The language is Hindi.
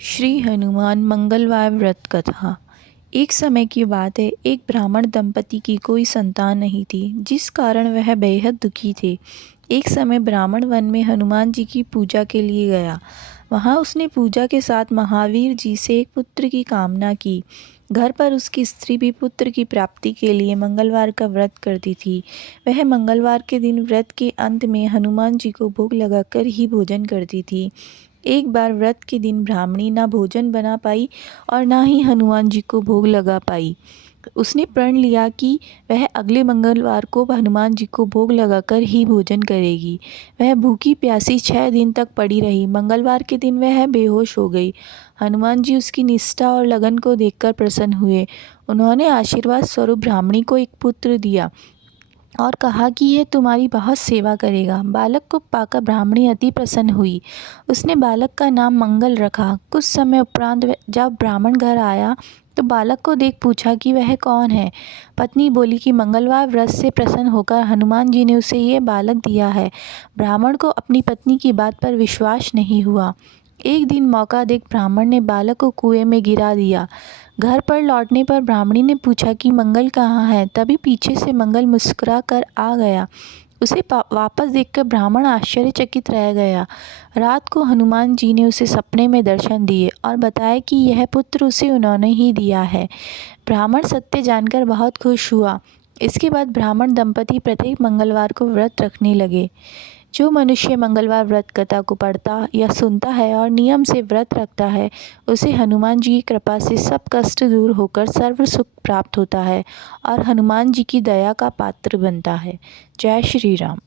श्री हनुमान मंगलवार व्रत कथा। एक समय की बात है, एक ब्राह्मण दंपति की कोई संतान नहीं थी, जिस कारण वह बेहद दुखी थे। एक समय ब्राह्मण वन में हनुमान जी की पूजा के लिए गया। वहाँ उसने पूजा के साथ महावीर जी से एक पुत्र की कामना की। घर पर उसकी स्त्री भी पुत्र की प्राप्ति के लिए मंगलवार का व्रत करती थी। वह मंगलवार के दिन व्रत के अंत में हनुमान जी को भोग लगाकर ही भोजन करती थी। एक बार व्रत के दिन ब्राह्मणी ना भोजन बना पाई और ना ही हनुमान जी को भोग लगा पाई। उसने प्रण लिया कि वह अगले मंगलवार को हनुमान जी को भोग लगाकर ही भोजन करेगी। वह भूखी प्यासी 6 दिन तक पड़ी रही। मंगलवार के दिन वह बेहोश हो गई। हनुमान जी उसकी निष्ठा और लगन को देखकर प्रसन्न हुए। उन्होंने आशीर्वाद स्वरूप ब्राह्मणी को एक पुत्र दिया और कहा कि यह तुम्हारी बहुत सेवा करेगा। बालक को पाकर ब्राह्मणी अति प्रसन्न हुई। उसने बालक का नाम मंगल रखा। कुछ समय उपरांत जब ब्राह्मण घर आया तो बालक को देख पूछा कि वह कौन है। पत्नी बोली कि मंगलवार व्रत से प्रसन्न होकर हनुमान जी ने उसे ये बालक दिया है। ब्राह्मण को अपनी पत्नी की बात पर विश्वास नहीं हुआ। एक दिन मौका देख ब्राह्मण ने बालक को कुएं में गिरा दिया। घर पर लौटने पर ब्राह्मणी ने पूछा कि मंगल कहाँ है। तभी पीछे से मंगल मुस्कुरा कर आ गया। उसे वापस देखकर ब्राह्मण आश्चर्यचकित रह गया। रात को हनुमान जी ने उसे सपने में दर्शन दिए और बताया कि यह पुत्र उसे उन्होंने ही दिया है। ब्राह्मण सत्य जानकर बहुत खुश हुआ। इसके बाद ब्राह्मण दंपति प्रत्येक मंगलवार को व्रत रखने लगे। जो मनुष्य मंगलवार व्रत कथा को पढ़ता या सुनता है और नियम से व्रत रखता है, उसे हनुमान जी की कृपा से सब कष्ट दूर होकर सर्व सुख प्राप्त होता है और हनुमान जी की दया का पात्र बनता है। जय श्री राम।